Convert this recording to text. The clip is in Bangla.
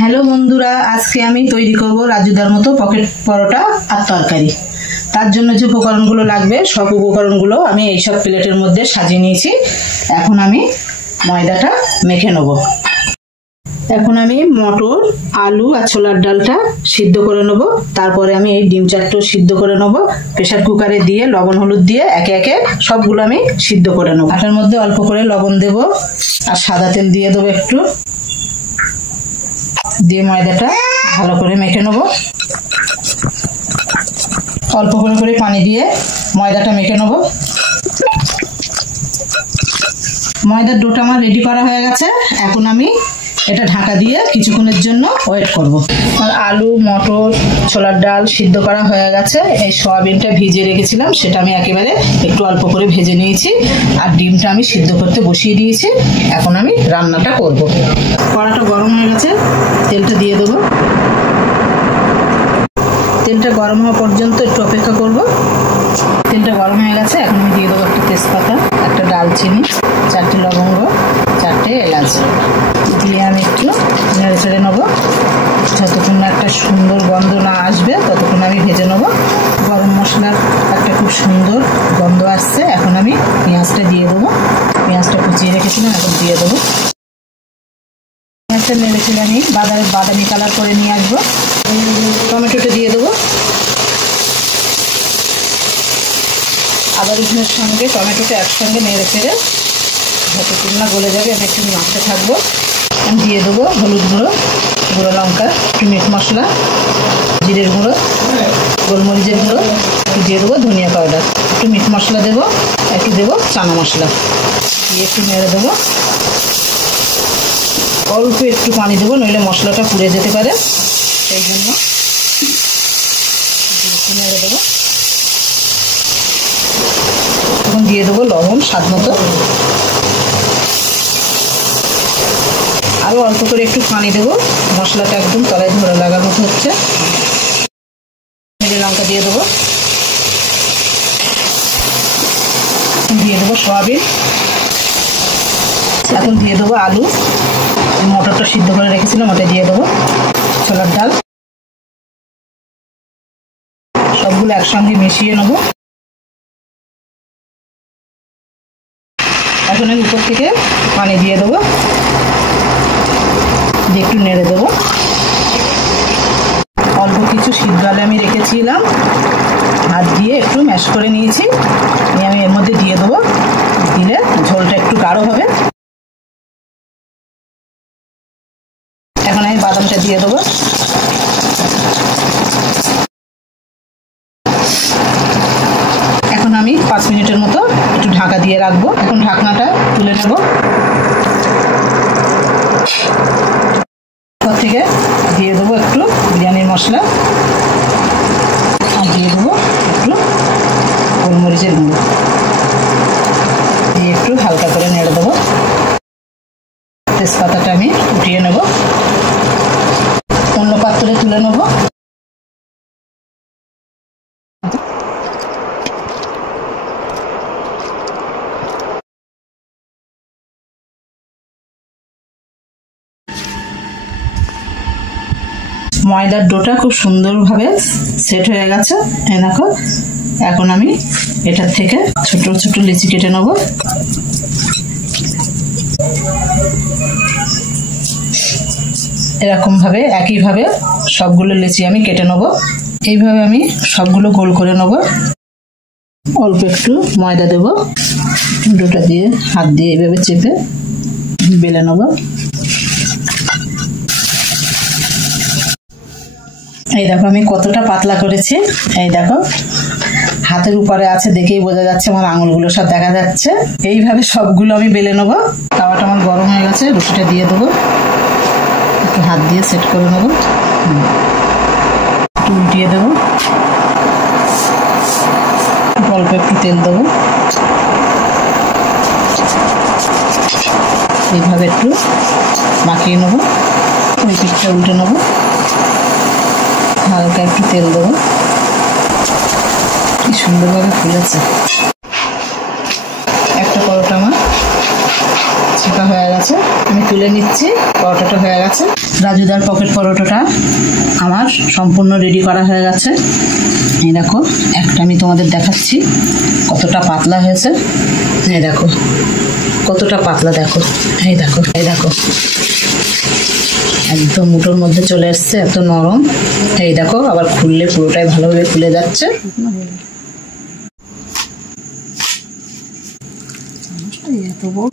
হ্যালো বন্ধুরা, আজকে আমি তৈরি করব রাজুদার মতো পকেট পরোটা আর তরকারি। তার জন্য যে উপকরণগুলো লাগবে সব উপকরণগুলো আমি এইসব প্লেটের মধ্যে সাজিয়ে নিয়েছি। এখন আমি ময়দাটা মেখে নেব। এখন আমি মটর, আলু আর ছোলার ডালটা সিদ্ধ করে নেব। তারপরে আমি এই ডিম চারটেও সিদ্ধ করে নেব। প্রেসার কুকারে দিয়ে লবণ হলুদ দিয়ে একে একে সবগুলো আমি সিদ্ধ করে নেব। আটার মধ্যে অল্প করে লবণ দেব আর সাদা তেল দিয়ে দেবো একটু, দিয়ে ময়দাটা ভালো করে মেখে নেব। অল্প করে করে পানি দিয়ে ময়দাটা মেখে নেব। ময়দার ডোটা আমার রেডি করা হয়ে গেছে। এখন আমি এটা ঢাকা দিয়ে কিছুক্ষণের জন্য ওয়েট করব। আর আলু, মটর, ছোলার ডাল সিদ্ধ করা হয়ে গেছে। এই সয়াবিনটা ভিজিয়ে রেখেছিলাম, সেটা আমি একেবারে একটু অল্প করে ভেজে নিয়েছি। আর ডিমটা আমি সিদ্ধ করতে বসিয়ে দিয়েছি। এখন আমি রান্নাটা করব। কড়াটা গরম হয়ে গেছে, তেলটা দিয়ে দেবো। তেলটা গরম হওয়া পর্যন্ত একটু অপেক্ষা করব। তেলটা গরম হয়ে গেছে, এখন আমি দিয়ে দেবো একটা তেজপাতা, একটা ডালচিনি, 4টে লবঙ্গ, 4টে এলাচ দিয়ে আমি একটু নেড়ে চেড়ে নেবো। যতক্ষণ না একটা সুন্দর গন্ধ না আসবে ততক্ষণ আমি ভেজে নেব। গরম মশলার একটা খুব সুন্দর গন্ধ আসছে। এখন আমি পেঁয়াজটা দিয়ে দেবো। পেঁয়াজটা কুচিয়ে রেখেছিলাম, এখন দিয়ে দেবো। পেঁয়াজটা নেড়ে চেড়ে আমি বাদামি কালার করে নিয়ে আসবো। টমেটোটা দিয়ে দেবো। আদা রসুনের সঙ্গে টমেটোটা একসঙ্গে নেড়ে চেড়ে যতক্ষণ না গলে যাবে আমি একটু নাড়তে থাকবো। আমি দিয়ে দেবো হলুদ গুঁড়ো, গুঁড়ো লঙ্কা, একটু মিট মশলা, জিরের গুঁড়ো, গোলমরিচের গুঁড়ো, একটু দিয়ে দেবো ধনিয়া পাউডার, একটু মিট মশলা দেবো, একটু দেবো চানা মশলা দিয়ে একটু নেড়ে দেবো। অল্প একটু পানি দেবো, নইলে মশলাটা পুড়ে যেতে পারে, সেই জন্য একটু নেড়ে দেবো। এখন দিয়ে দেবো লবণ স্বাদ মতো। আরও অল্প করে একটু পানি দেবো, মশলাটা একদম তলায় ধরে লাগার মতো হচ্ছে। জিরে লঙ্কা দিয়ে দেবো। দিয়ে দেবো সয়াবিন। এখন দিয়ে দেবো আলু, মটরটা সিদ্ধ করে রেখেছিলাম ওটা দিয়ে দেবো, ছোলার ডাল, সবগুলো একসঙ্গে মিশিয়ে নেবো। এখন আমি উপর থেকে পানি দিয়ে দেবো, দিয়ে একটু নেড়ে দেবো। অল্প কিছু সিদ্ধ আলু আমি রেখেছিলাম, হাত দিয়ে একটু ম্যাশ করে নিয়েছি, আমি এর মধ্যে দিয়ে দেবো। দিলে ঝোলটা একটু গাঢ় হবে। এখন আমি বাদামটা দিয়ে দেবো। এখন আমি 5 মিনিটের মতো একটু ঢাকা দিয়ে রাখবো। এখন ঢাকনাটা তুলে নেব। পর থেকে দিয়ে দেবো একটু বিরিয়ানির মশলা আর দিয়ে দেবো একটু গোলমরিচের গুঁড়ো দিয়ে একটু হালকা করে নেড়ে দেবো। তেজপাতাটা আমি উঠিয়ে নেব, অন্য পাত্রে তুলে নেব। ময়দার ডোটা খুব সুন্দরভাবে সেট হয়ে গেছে, এই দেখো। এখন আমি এটার থেকে ছোট ছোট লিচি কেটে নেব। এরকম ভাবে একইভাবে সবগুলো লিচি আমি কেটে নেব। এইভাবে আমি সবগুলো গোল করে নেব। অল্প একটু ময়দা দেব, ডোটা দিয়ে হাত দিয়ে এইভাবে চেপে বেলে নেব। এই দেখো আমি কতটা পাতলা করেছি। এই দেখো হাতের উপরে আছে, দেখেই বোঝা যাচ্ছে, আমার আঙুলগুলো সব দেখা যাচ্ছে। এইভাবে সবগুলো আমি বেলে নেবো। তাওয়াটা আমার গরম হয়ে গেছে, রুটিটা দিয়ে দেবো, একটু হাত দিয়ে সেট করে নেবো, একটু উল্টিয়ে দেবো, অল্প একটু তেল দেবো। এইভাবে একটু মাখিয়ে নেবো। ওই পিঠটা উল্টে নেবো, হালকা একটু তেল দেবো। কি সুন্দরভাবে ফুলেছে। একটা পরোটা আমার শেখা হয়ে গেছে, আমি তুলে নিচ্ছি। পরোটাটা হয়ে গেছে। রাজুদার পকেট পরোটাটা আমার সম্পূর্ণ রেডি করা হয়ে গেছে। এই দেখো, একটা আমি তোমাদের দেখাচ্ছি কতটা পাতলা হয়েছে। এই দেখো কতটা পাতলা, দেখো এই দেখো, এই দেখো একদম মুঠোর মধ্যে চলে এসছে, এত নরম। এই দেখো আবার খুললে পুরোটাই ভালোভাবে খুলে যাচ্ছে। এত বড়